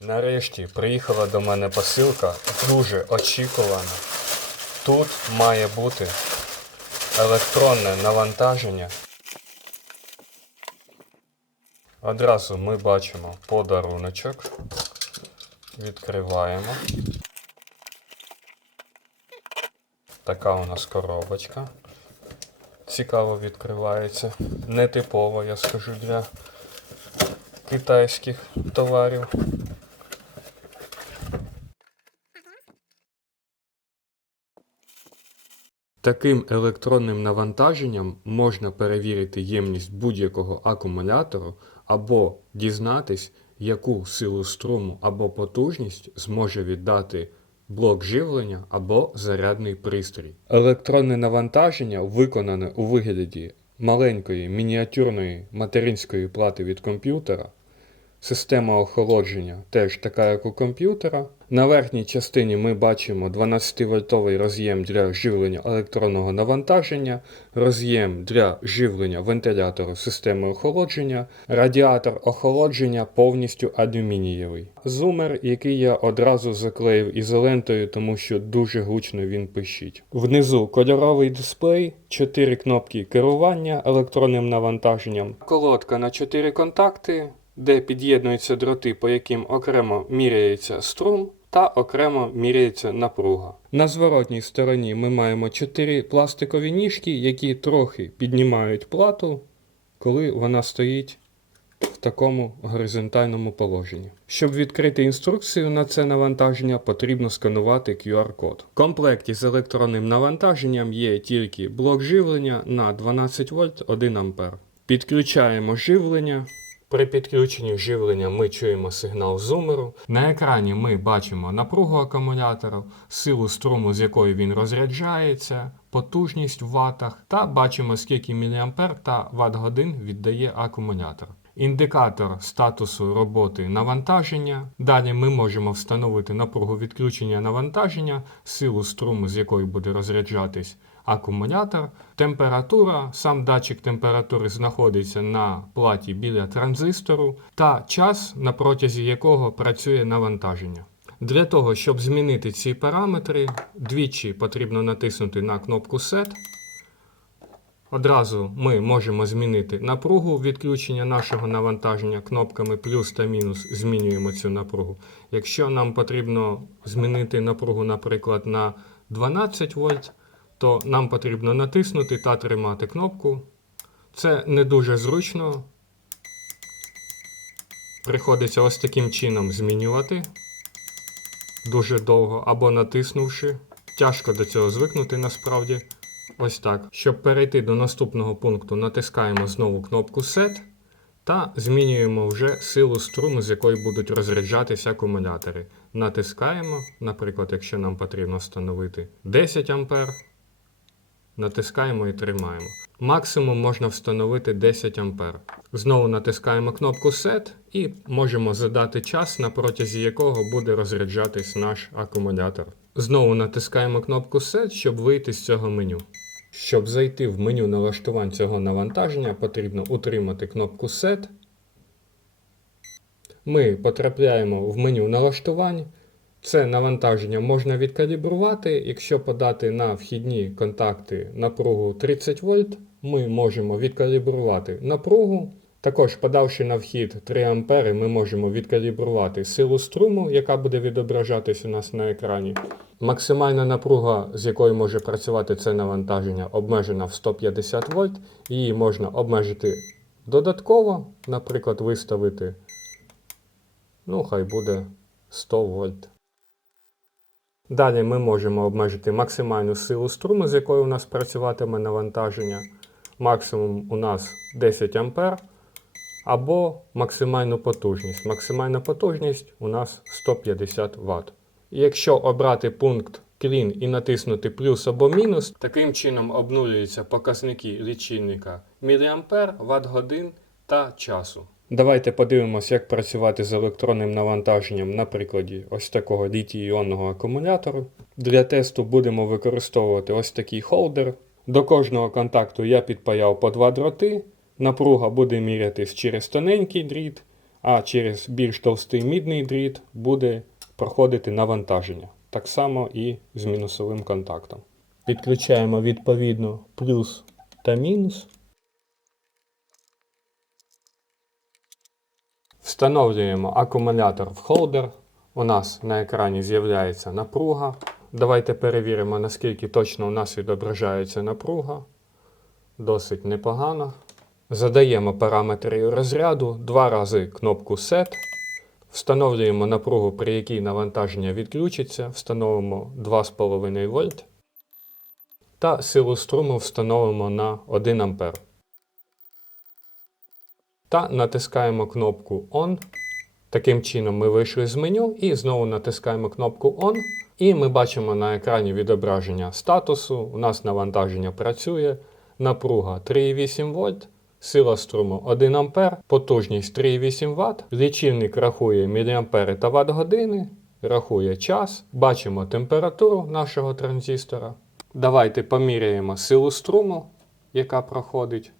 Нарешті приїхала до мене посилка, дуже очікувана. Тут має бути електронне навантаження. Одразу ми бачимо подаруночок. Відкриваємо. Така у нас коробочка. Цікаво відкривається. Нетипово, я скажу, для китайських товарів. Таким електронним навантаженням можна перевірити ємність будь-якого акумулятору або дізнатись, яку силу струму або потужність зможе віддати блок живлення або зарядний пристрій. Електронне навантаження виконане у вигляді маленької мініатюрної материнської плати від комп'ютера. Система охолодження теж така, як у комп'ютера. На верхній частині ми бачимо 12-вольтовий роз'єм для живлення електронного навантаження, роз'єм для живлення вентилятору системи охолодження, радіатор охолодження повністю алюмінієвий. Зумер, який я одразу заклеїв ізолентою, тому що дуже гучно він пищить. Внизу кольоровий дисплей, 4 кнопки керування електронним навантаженням, колодка на 4 контакти де під'єднуються дроти, по яким окремо міряється струм та окремо міряється напруга. На зворотній стороні ми маємо 4 пластикові ніжки, які трохи піднімають плату, коли вона стоїть в такому горизонтальному положенні. Щоб відкрити інструкцію на це навантаження, потрібно сканувати QR-код. В комплекті з електронним навантаженням є тільки блок живлення на 12 вольт 1 А. Підключаємо живлення. При підключенні живлення ми чуємо сигнал зумеру. На екрані ми бачимо напругу акумулятора, силу струму, з якою він розряджається, потужність в ватах та бачимо, скільки мА та ватт-годин віддає акумулятор. Індикатор статусу роботи навантаження. Далі ми можемо встановити напругу відключення навантаження, силу струму, з якою буде розряджатись акумулятор, температура, сам датчик температури знаходиться на платі біля транзистору, та час, на протязі якого працює навантаження. Для того, щоб змінити ці параметри, двічі потрібно натиснути на кнопку Set. Одразу ми можемо змінити напругу відключення нашого навантаження кнопками плюс та мінус змінюємо цю напругу. Якщо нам потрібно змінити напругу, наприклад, на 12 вольт, то нам потрібно натиснути та тримати кнопку. Це не дуже зручно. Приходиться ось таким чином змінювати дуже довго або натиснувши. Тяжко до цього звикнути насправді. Ось так. Щоб перейти до наступного пункту, натискаємо знову кнопку Set та змінюємо вже силу струму, з якої будуть розряджатися акумулятори. Натискаємо, наприклад, якщо нам потрібно встановити 10 А, натискаємо і тримаємо. Максимум можна встановити 10 А. Знову натискаємо кнопку Set і можемо задати час, на протязі якого буде розряджатись наш акумулятор. Знову натискаємо кнопку Set, щоб вийти з цього меню. Щоб зайти в меню налаштувань цього навантаження, потрібно утримати кнопку Set. Ми потрапляємо в меню налаштувань. Це навантаження можна відкалібрувати. Якщо подати на вхідні контакти напругу 30 вольт, ми можемо відкалібрувати напругу. Також, подавши на вхід 3 А, ми можемо відкалібрувати силу струму, яка буде відображатись у нас на екрані. Максимальна напруга, з якою може працювати це навантаження, обмежена в 150 вольт. Її можна обмежити додатково, наприклад, виставити, ну, хай буде 100 вольт. Далі ми можемо обмежити максимальну силу струму, з якою у нас працюватиме навантаження. Максимум у нас 10 А. Або максимальну потужність. Максимальна потужність у нас 150 Вт. Якщо обрати пункт Clean і натиснути плюс або мінус, таким чином обнулюються показники лічильника мА, Вт-годин та часу. Давайте подивимося, як працювати з електронним навантаженням на прикладі ось такого літій-іонного акумулятору. Для тесту будемо використовувати ось такий холдер. До кожного контакту я підпаяв по два дроти. Напруга буде мірятись через тоненький дріт, а через більш товстий мідний дріт буде проходити навантаження. Так само і з мінусовим контактом. Підключаємо відповідно плюс та мінус. Встановлюємо акумулятор в холдер. У нас на екрані з'являється напруга. Давайте перевіримо, наскільки точно у нас відображається напруга. Досить непогано. Задаємо параметри розряду, два рази кнопку Set. Встановлюємо напругу, при якій навантаження відключиться. Встановимо 2,5 вольт. Та силу струму встановимо на 1 А. Та натискаємо кнопку On. Таким чином ми вийшли з меню і знову натискаємо кнопку On. І ми бачимо на екрані відображення статусу. У нас навантаження працює. Напруга 3,8 вольт, сила струму 1 А, потужність 3,8 Вт. Лічильник рахує міліампери та ватт години, рахує час. Бачимо температуру нашого транзистора. Давайте поміряємо силу струму, яка проходить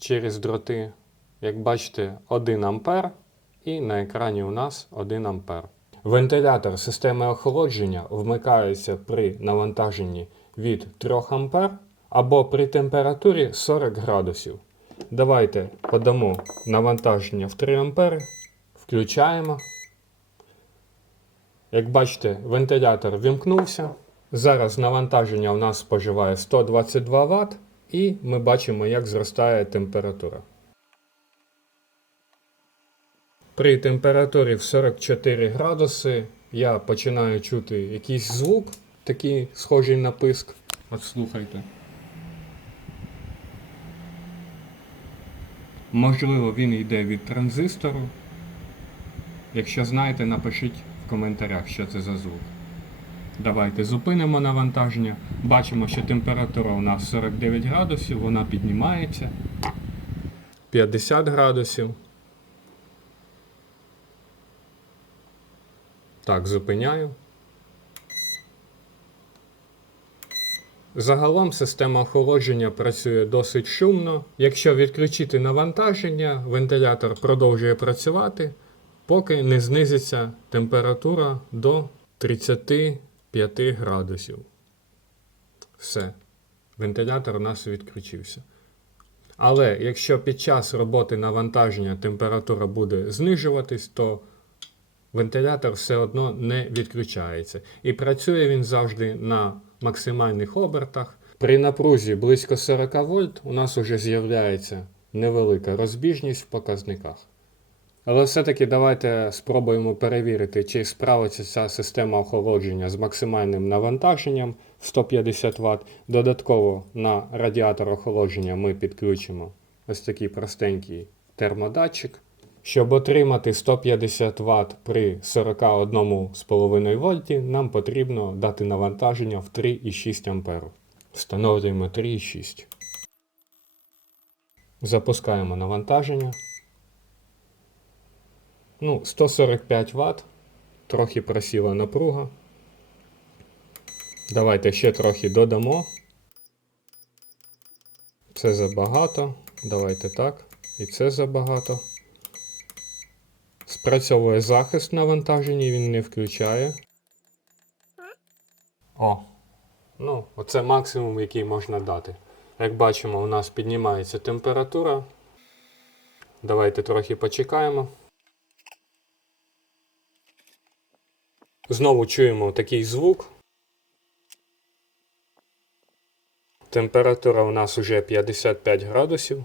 через дроти. Як бачите, 1 А і на екрані у нас 1 А. Вентилятор системи охолодження вмикається при навантаженні від 3 А або при температурі 40 градусів. Давайте подамо навантаження в 3 А, включаємо. Як бачите, вентилятор вімкнувся. Зараз навантаження у нас споживає 122 Вт, і ми бачимо, як зростає температура. При температурі в 44 градуси я починаю чути якийсь звук, такий схожий на писк. От слухайте. Можливо, він йде від транзистору. Якщо знаєте, напишіть в коментарях, що це за звук. Давайте зупинимо навантаження. Бачимо, що температура у нас 49 градусів, вона піднімається. 50 градусів. Так, зупиняю. Загалом система охолодження працює досить шумно. Якщо відключити навантаження, вентилятор продовжує працювати, поки не знизиться температура до 35 градусів. Все. Вентилятор у нас відключився. Але якщо під час роботи навантаження температура буде знижуватись, то вентилятор все одно не відключається. І працює він завжди на максимальних обертах. При напрузі близько 40 вольт у нас вже з'являється невелика розбіжність в показниках. Але все-таки давайте спробуємо перевірити, чи справиться ця система охолодження з максимальним навантаженням 150 Вт. Додатково на радіатор охолодження ми підключимо ось такий простенький термодатчик. Щоб отримати 150 Вт при 41,5 вольті, нам потрібно дати навантаження в 3,6 А. Встановлюємо 3,6. Запускаємо навантаження. Ну, 145 Вт. Трохи просіла напруга. Давайте ще трохи додамо. Це забагато. Давайте так. І це забагато. Спрацьовує захист навантаження, він не включає. О. Ну, оце максимум, який можна дати. Як бачимо, у нас піднімається температура. Давайте трохи почекаємо. Знову чуємо такий звук. Температура у нас уже 55 градусів.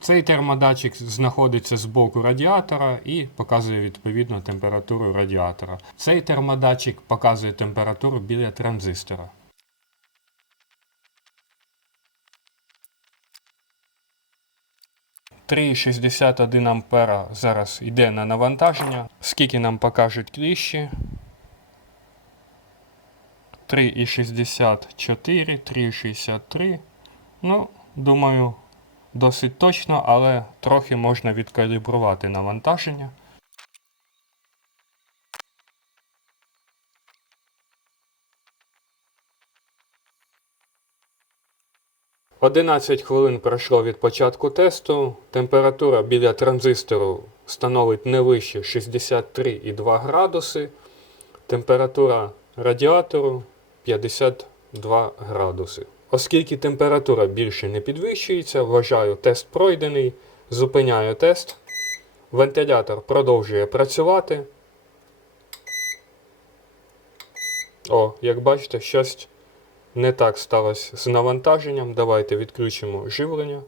Цей термодатчик знаходиться з боку радіатора і показує відповідну температуру радіатора. Цей термодатчик показує температуру біля транзистора. «3,61 ампера зараз йде на навантаження. Скільки нам покажуть кліщі? 3,64, 3,63. Ну, думаю, досить точно, але трохи можна відкалібрувати навантаження. 11 хвилин пройшло від початку тесту. Температура біля транзистору становить не вище 63,2 градуси. Температура радіатору 52 градуси. Оскільки температура більше не підвищується, вважаю тест пройдений. Зупиняю тест. Вентилятор продовжує працювати. О, як бачите, щось не так сталося з навантаженням. Давайте відключимо живлення.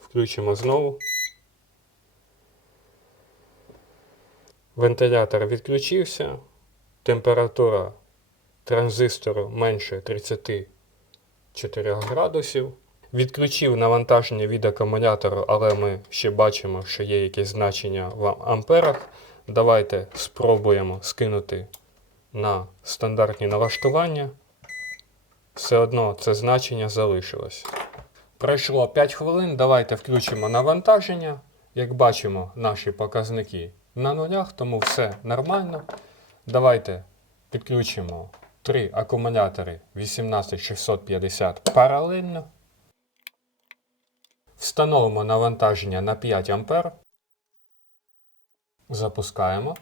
Включимо знову. Вентилятор відключився. Температура транзистору менше 34 градусів. Відключив навантаження від акумулятору, але ми ще бачимо, що є якесь значення в амперах. Давайте спробуємо скинути на стандартні налаштування. Все одно це значення залишилось. Пройшло 5 хвилин. Давайте включимо навантаження. Як бачимо, наші показники на нулях, тому все нормально. Давайте підключимо три акумулятори 18650 паралельно. Встановимо навантаження на 5 А. Запускаємо.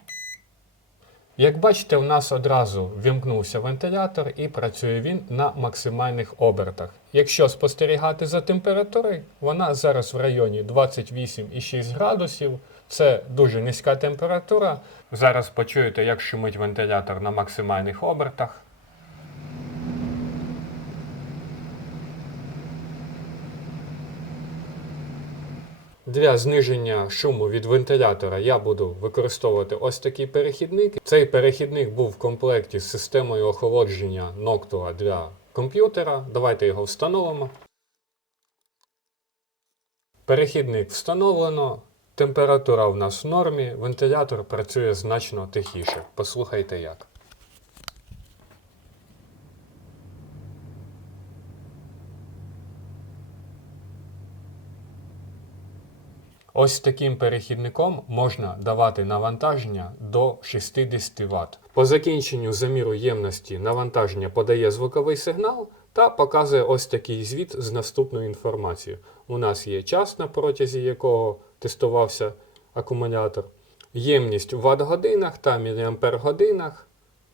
Як бачите, у нас одразу вімкнувся вентилятор і працює він на максимальних обертах. Якщо спостерігати за температурою, вона зараз в районі 28,6 градусів. Це дуже низька температура. Зараз почуєте, як шумить вентилятор на максимальних обертах. Для зниження шуму від вентилятора я буду використовувати ось такий перехідник. Цей перехідник був в комплекті з системою охолодження Noctua для комп'ютера. Давайте його встановимо. Перехідник встановлено. Температура в нас в нормі, вентилятор працює значно тихіше. Послухайте як. Ось таким перехідником можна давати навантаження до 60 Вт. По закінченню заміру ємності навантаження подає звуковий сигнал та показує ось такий звіт з наступною інформацією. У нас є час, на протязі якого тестувався акумулятор, ємність в Вт-годинах та мАч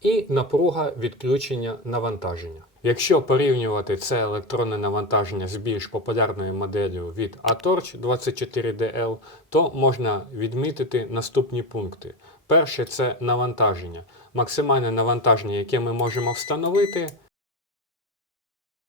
і напруга відключення навантаження. Якщо порівнювати це електронне навантаження з більш популярною моделлю від Atorch 24DL, то можна відмітити наступні пункти. Перше це навантаження. Максимальне навантаження, яке ми можемо встановити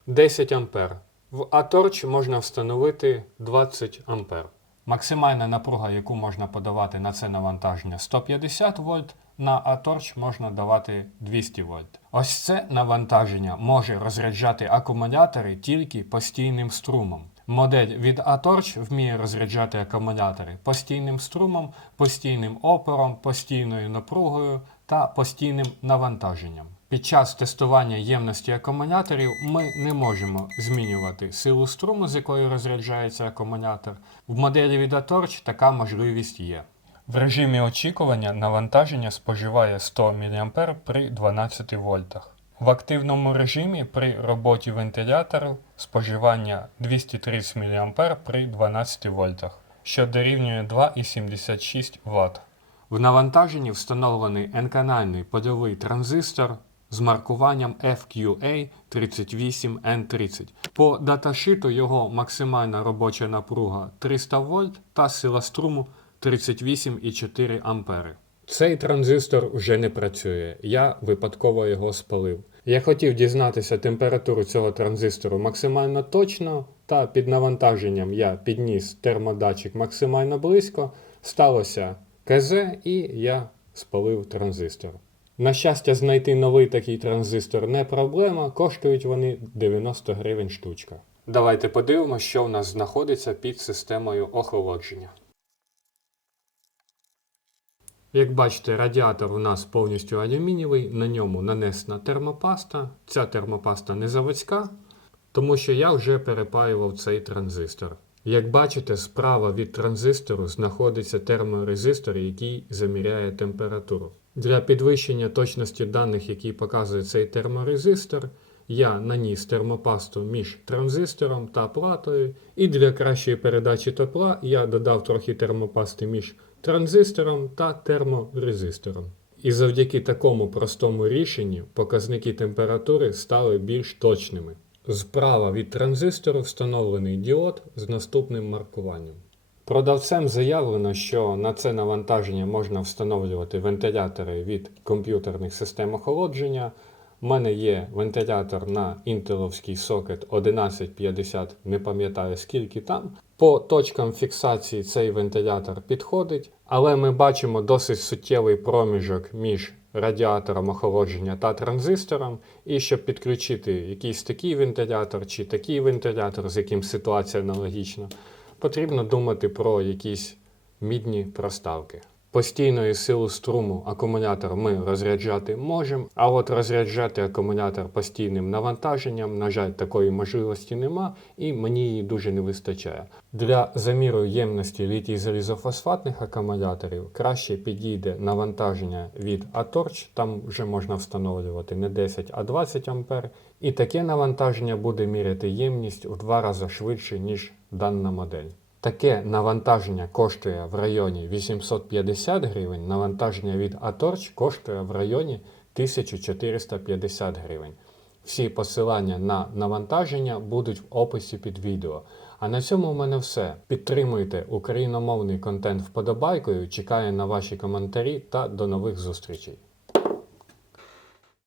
10 А. В Atorch можна встановити 20 А. Максимальна напруга, яку можна подавати на це навантаження 150 вольт. На Atorch можна давати 200 вольт. Ось це навантаження може розряджати акумулятори тільки постійним струмом. Модель від Atorch вміє розряджати акумулятори постійним струмом, постійним опором, постійною напругою та постійним навантаженням. Під час тестування ємності акумуляторів ми не можемо змінювати силу струму, з якою розряджається акумулятор. В моделі від Atorch така можливість є. В режимі очікування навантаження споживає 100 мА при 12 вольтах. В активному режимі при роботі вентилятору споживання 230 мА при 12 вольтах, що дорівнює 2,76 Вт. В навантаженні встановлений N-канальний польовий транзистор з маркуванням FQA38N30. По даташиту його максимальна робоча напруга 300 вольт та сила струму 38,4 ампери. Цей транзистор вже не працює. Я випадково його спалив. Я хотів дізнатися температуру цього транзистору максимально точно, та під навантаженням я підніс термодатчик максимально близько. Сталося КЗ, і я спалив транзистор. На щастя, знайти новий такий транзистор не проблема, коштують вони 90 гривень штучка. Давайте подивимося, що в нас знаходиться під системою охолодження. Як бачите, радіатор у нас повністю алюмінієвий, на ньому нанесена термопаста. Ця термопаста не заводська, тому що я вже перепаював цей транзистор. Як бачите, справа від транзистору знаходиться терморезистор, який заміряє температуру. Для підвищення точності даних, які показує цей терморезистор, я наніс термопасту між транзистором та платою, і для кращої передачі тепла я додав трохи термопасти між транзистором та терморезистором. І завдяки такому простому рішенню показники температури стали більш точними. Справа від транзистору встановлений діод з наступним маркуванням. Продавцем заявлено, що на це навантаження можна встановлювати вентилятори від комп'ютерних систем охолодження. У мене є вентилятор на інтеловський сокет 1150, не пам'ятаю скільки там. По точкам фіксації цей вентилятор підходить, але ми бачимо досить суттєвий проміжок між радіатором охолодження та транзистором. І щоб підключити якийсь такий вентилятор чи такий вентилятор, з яким ситуація аналогічна, потрібно думати про якісь мідні проставки. Постійної сили струму акумулятор ми розряджати можемо, а от розряджати акумулятор постійним навантаженням, на жаль, такої можливості нема, і мені її дуже не вистачає. Для заміру ємності літій залізофосфатних акумуляторів краще підійде навантаження від Atorch, там вже можна встановлювати не 10, а 20 А, і таке навантаження буде міряти ємність у два рази швидше, ніж дана модель. Таке навантаження коштує в районі 850 гривень, навантаження від Atorch коштує в районі 1450 гривень. Всі посилання на навантаження будуть в описі під відео. А на цьому в мене все. Підтримуйте україномовний контент вподобайкою, чекаю на ваші коментарі та до нових зустрічей.